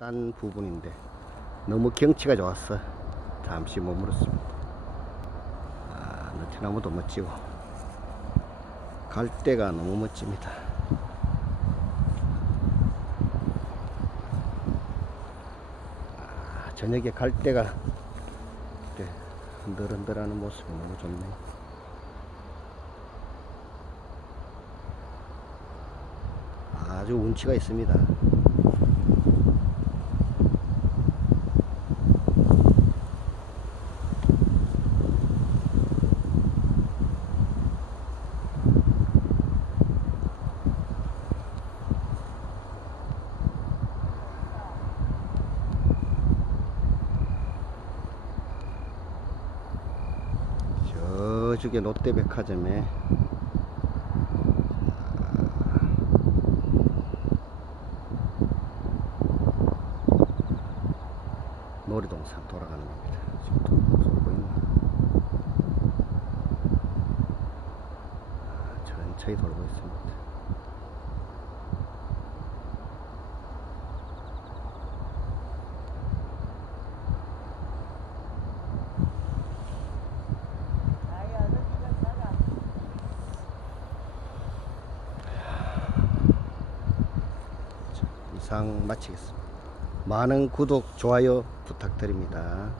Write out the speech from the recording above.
딴 부분인데 너무 경치가 좋았어. 잠시 머물었습니다. 아, 느티나무도 멋지고 갈대가 너무 멋집니다. 아, 저녁에 갈대가 이렇게 흔들흔들하는 모습이 너무 좋네. 아주 운치가 있습니다. 저쪽에 롯데백화점에 놀이동산 돌아가는 겁니다. 지금 또 쏘고 있네. 아, 천천히 돌고 있습니다. 이상 마치겠습니다. 많은 구독, 좋아요 부탁드립니다.